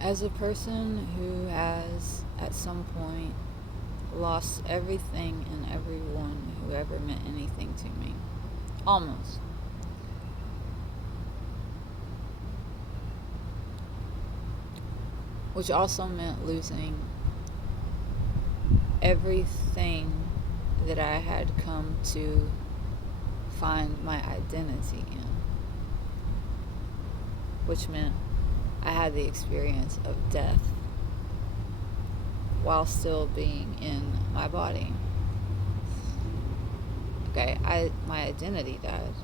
As a person who has at some point lost everything and everyone who ever meant anything to me, almost, which also meant losing everything that I had come to find my identity in, which meant I had the experience of death while still being in my body. Okay, my identity died.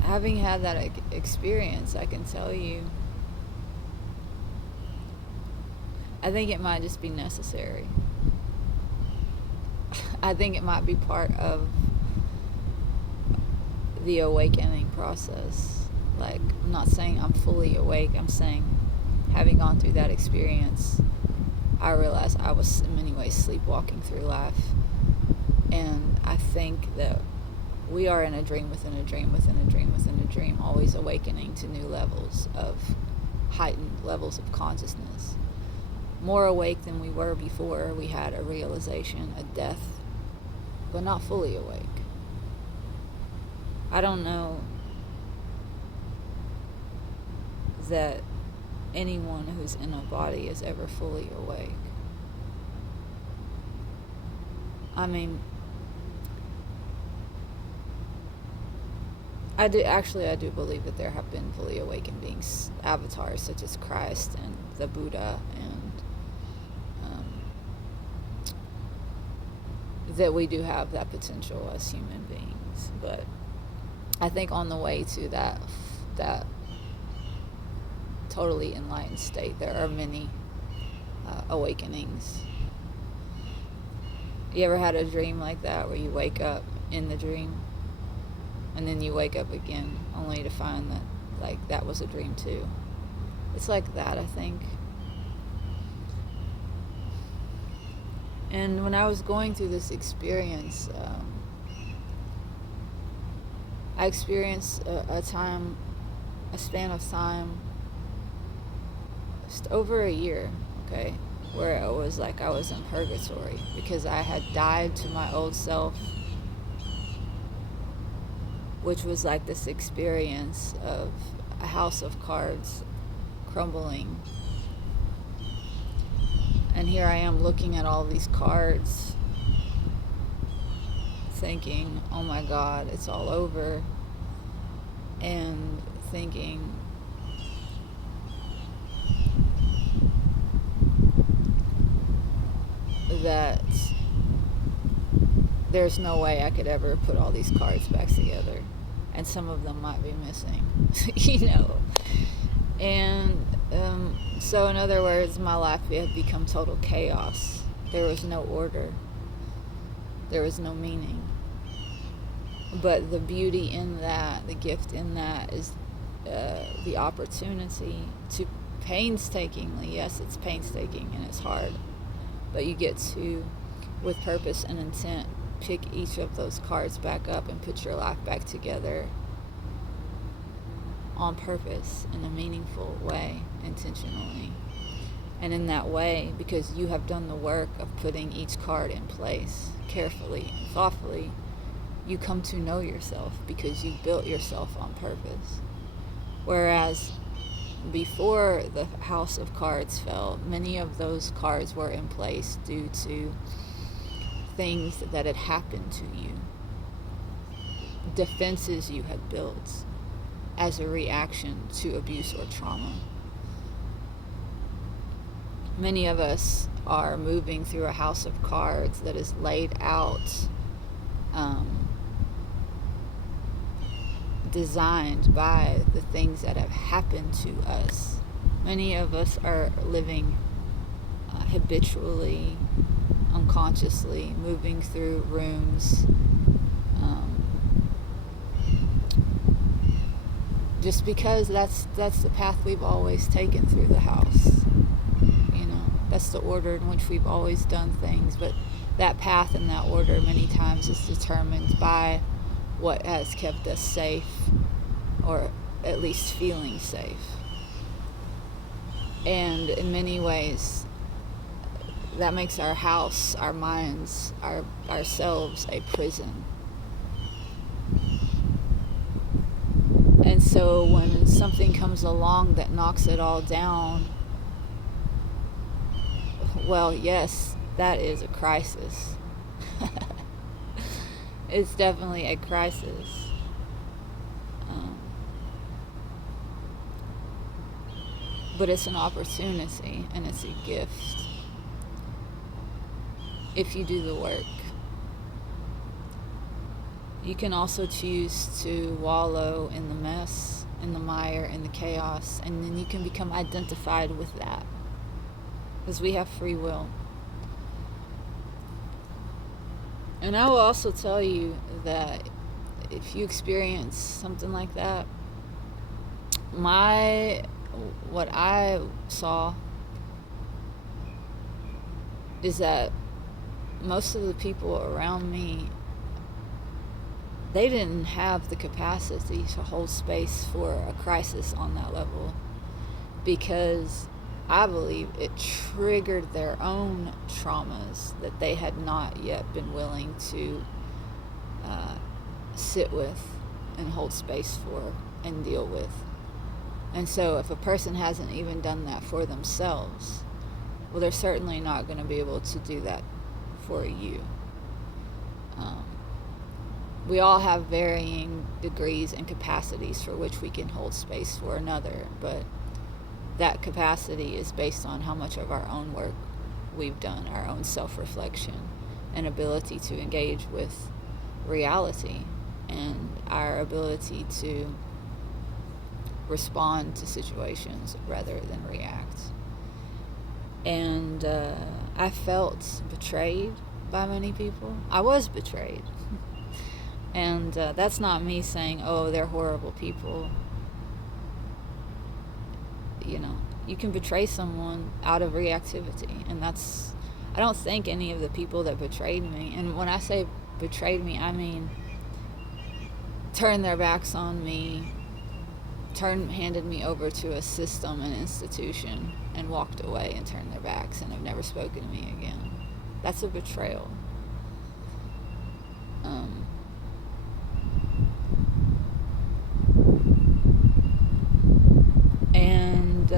Having had that experience, I can tell you, I think it might just be necessary. I think it might be part of the awakening process. Like, I'm not saying I'm fully awake, I'm saying having gone through that experience, I realized I was in many ways sleepwalking through life. And I think that we are in a dream within a dream within a dream within a dream, always awakening to new levels of heightened levels of consciousness. More awake than we were before we had a realization, a death, but not fully awake. I don't know that anyone who's in a body is ever fully awake. I mean, I do believe that there have been fully awakened beings, avatars such as Christ and the Buddha, and that we do have that potential as human beings. But I think on the way to that totally enlightened state, there are many awakenings. You ever had a dream like that where you wake up in the dream and then you wake up again only to find that like that was a dream too? It's like that, I think. And when I was going through this experience, I experienced a span of time, just over a year, okay, where it was like I was in purgatory because I had died to my old self, which was like this experience of a house of cards crumbling. And here I am looking at all these cards thinking, oh my God, it's all over. And thinking, that there's no way I could ever put all these cards back together. And some of them might be missing, you know. And so in other words, my life had become total chaos. There was no order. There was no meaning. But the beauty in that, the gift in that, is the opportunity to painstakingly, yes, it's painstaking and it's hard, but you get to, with purpose and intent, pick each of those cards back up and put your life back together on purpose, in a meaningful way, intentionally. And in that way, because you have done the work of putting each card in place carefully and thoughtfully, you come to know yourself because you built yourself on purpose. Whereas before the house of cards fell, many of those cards were in place due to things that had happened to you, defenses you had built as a reaction to abuse or trauma. Many of us are moving through a house of cards that is laid out, designed by the things that have happened to us. Many of us are living habitually, unconsciously, moving through rooms, just because that's the path we've always taken through the house. You know, that's the order in which we've always done things. But that path and that order many times is determined by what has kept us safe, or at least feeling safe. And in many ways, that makes our house, our minds, ourselves a prison. And so when something comes along that knocks it all down, well, yes, that is a crisis. It's definitely a crisis. But it's an opportunity and it's a gift if you do the work. You can also choose to wallow in the mess, in the mire, in the chaos, and then you can become identified with that. Because we have free will. And I will also tell you that if you experience something like that, what I saw is that most of the people around me, they didn't have the capacity to hold space for a crisis on that level, because I believe it triggered their own traumas that they had not yet been willing to sit with and hold space for and deal with. And so if a person hasn't even done that for themselves, well, they're certainly not going to be able to do that for you. We all have varying degrees and capacities for which we can hold space for another, but that capacity is based on how much of our own work we've done, our own self-reflection and ability to engage with reality, and our ability to respond to situations rather than react. And I felt betrayed by many people. I was betrayed. And that's not me saying, oh, they're horrible people. You know, you can betray someone out of reactivity, and that's, I don't think any of the people that betrayed me, and when I say betrayed me, I mean turned their backs on me, handed me over to a system, an institution, and walked away and turned their backs and have never spoken to me again. That's a betrayal. And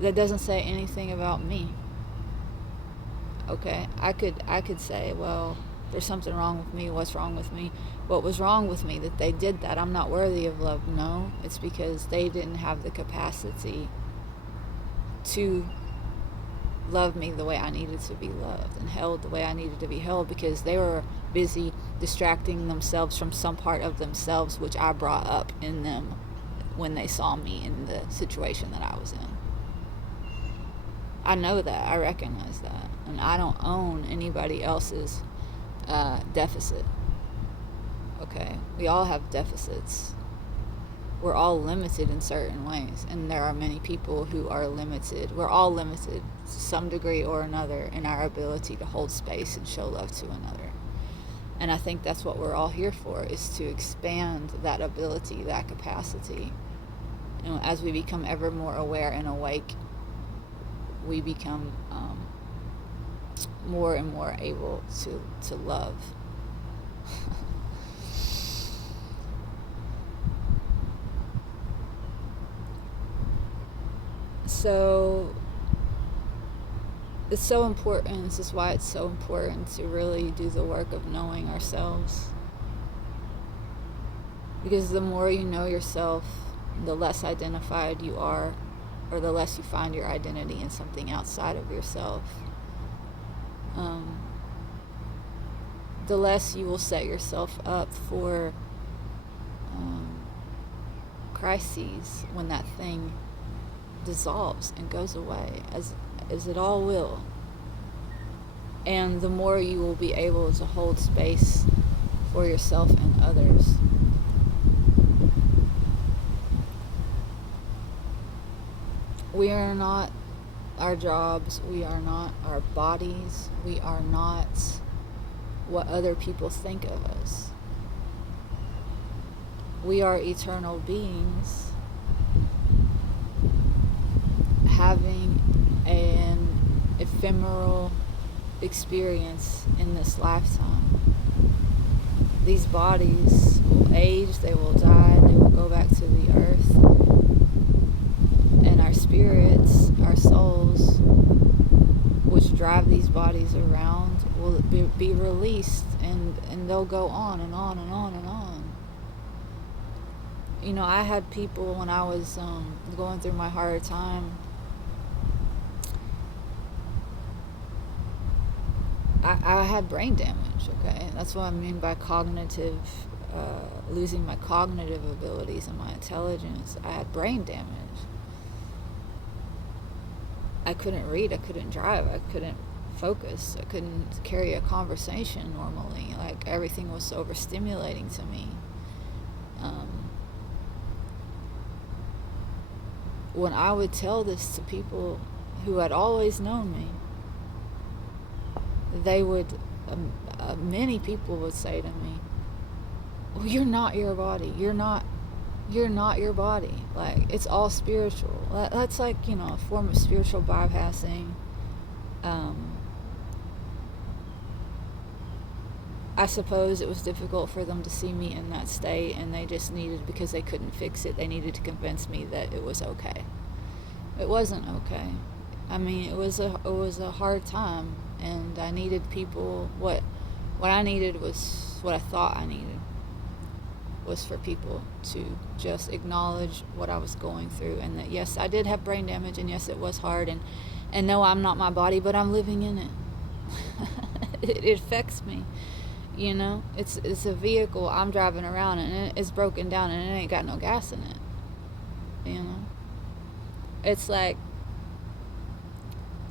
that doesn't say anything about me. Okay, I could say, well, there's something wrong with me. What's wrong with me? What was wrong with me that they did that? I'm not worthy of love. No, it's because they didn't have the capacity to love me the way I needed to be loved and held the way I needed to be held, because they were busy distracting themselves from some part of themselves which I brought up in them when they saw me in the situation that I was in. I know that. I recognize that. And I don't own anybody else's deficit. Okay? We all have deficits. We're all limited in certain ways. And there are many people who are limited. We're all limited to some degree or another in our ability to hold space and show love to another. And I think that's what we're all here for, is to expand that ability, that capacity. You know, as we become ever more aware and awake, we become more and more able to love. So it's so important. This is why it's so important to really do the work of knowing ourselves. Because the more you know yourself, the less identified you are, or the less you find your identity in something outside of yourself. The less you will set yourself up for crises when that thing dissolves and goes away, as it all will. And the more you will be able to hold space for yourself and others. We are not our jobs, we are not our bodies, we are not what other people think of us. We are eternal beings having an ephemeral experience in this lifetime. These bodies will age, they will die, they will go back to the earth, and our spirits, our souls, which drive these bodies around, will be released, and they'll go on and on and on and on. You know, I had people when I was going through my hard time, I had brain damage, okay? That's what I mean by cognitive, losing my cognitive abilities and my intelligence. I had brain damage. I couldn't read, I couldn't drive, I couldn't focus, I couldn't carry a conversation normally. Like, everything was so overstimulating to me. When I would tell this to people who had always known me, they would, many people would say to me, well, you're not your body, you're not your body, like, it's all spiritual. That's like, you know, a form of spiritual bypassing. I suppose it was difficult for them to see me in that state, and they just needed, because they couldn't fix it, they needed to convince me that it was okay. It wasn't okay. I mean, it was a hard time, and I needed people. What I needed was what I thought I needed was for people to just acknowledge what I was going through, and that yes, I did have brain damage, and yes, it was hard, and no, I'm not my body, but I'm living in it. It affects me. You know, it's a vehicle I'm driving around, and it's broken down, and it ain't got no gas in it. You know, it's like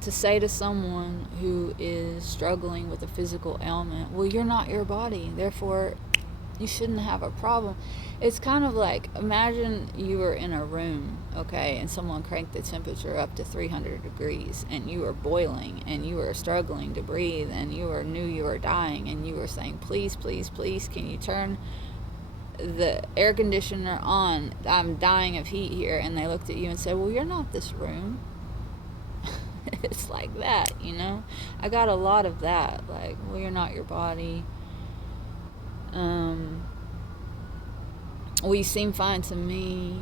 to say to someone who is struggling with a physical ailment, well, you're not your body, therefore you shouldn't have a problem. It's kind of like, imagine you were in a room, okay, and someone cranked the temperature up to 300 degrees, and you were boiling, and you were struggling to breathe, and you knew you were dying, and you were saying, please, please, please, can you turn the air conditioner on? I'm dying of heat here. And they looked at you and said, well, you're not this room. It's like that, you know? I got a lot of that, like, well, you're not your body. Well, you seem fine to me.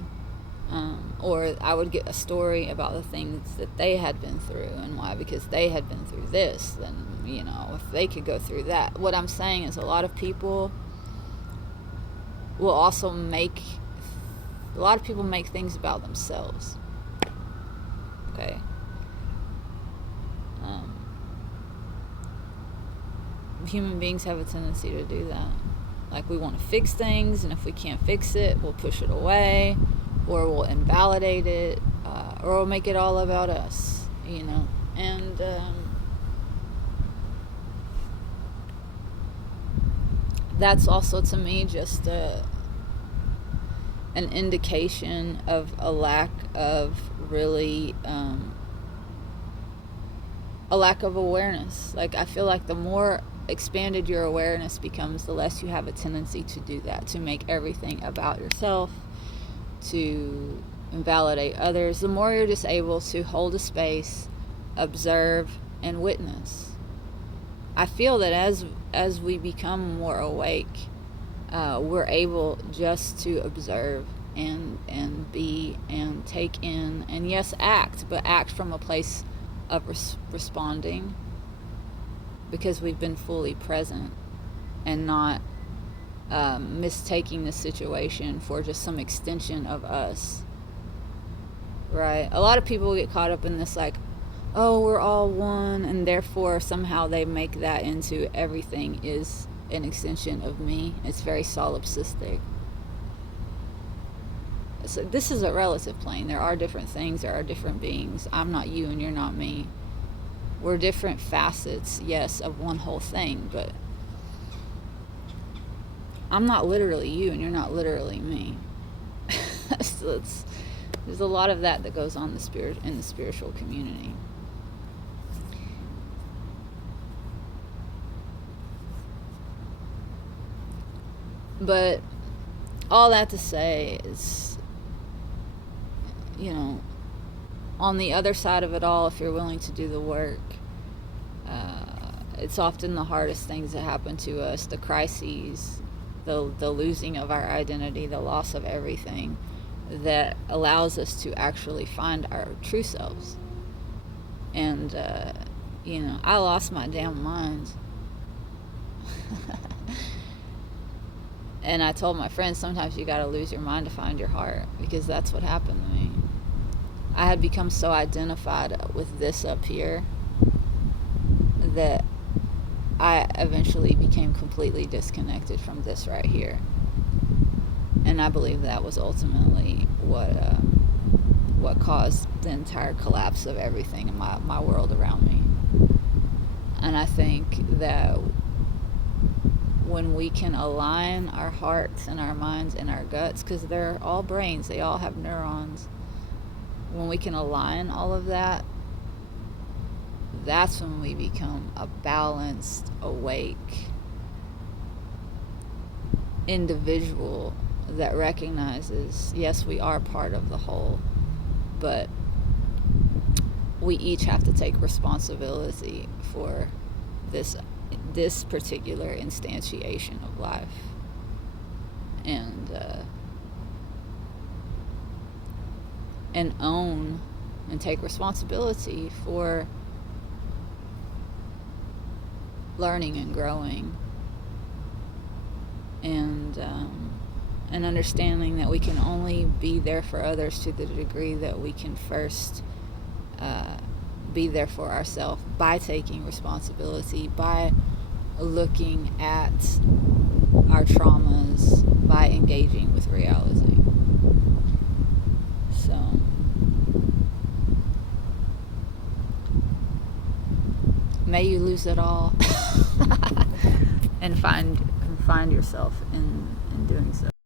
Or I would get a story about the things that they had been through, and why, because they had been through this, then, you know, if they could go through that. What I'm saying is, a lot of people will also make things about themselves, okay? Human beings have a tendency to do that. Like, we want to fix things, and if we can't fix it, we'll push it away, or we'll invalidate it, or we'll make it all about us, you know. And that's also, to me, just an indication of a lack of really a lack of awareness. Like, I feel like the more expanded your awareness becomes, the less you have a tendency to do that, to make everything about yourself, to invalidate others. The more you're just able to hold a space, observe, and witness. I feel that as we become more awake, we're able just to observe and be and take in, and yes, act, but act from a place of responding, because we've been fully present and not mistaking the situation for just some extension of us, right? A lot of people get caught up in this, like, oh, we're all one, and therefore somehow they make that into everything is an extension of me. It's very solipsistic. So this is a relative plane. There are different things, there are different beings. I'm not you and you're not me. We're different facets, yes, of one whole thing, but I'm not literally you and you're not literally me. So there's a lot of that goes on in the spiritual community. But all that to say is, on the other side of it all, if you're willing to do the work, it's often the hardest things that happen to us, the crises, the losing of our identity, the loss of everything, that allows us to actually find our true selves. And, I lost my damn mind. And I told my friends, sometimes you gotta lose your mind to find your heart, because that's what happened to me. I had become so identified with this up here that I eventually became completely disconnected from this right here. And I believe that was ultimately what caused the entire collapse of everything in my world around me. And I think that when we can align our hearts and our minds and our guts, because they're all brains, they all have neurons, when we can align all of that, that's when we become a balanced, awake individual that recognizes, yes, we are part of the whole, but we each have to take responsibility for this particular instantiation of life. And own and take responsibility for learning and growing, and understanding that we can only be there for others to the degree that we can first be there for ourselves, by taking responsibility, by looking at our traumas, by engaging with reality. So may you lose it all and find yourself in doing so.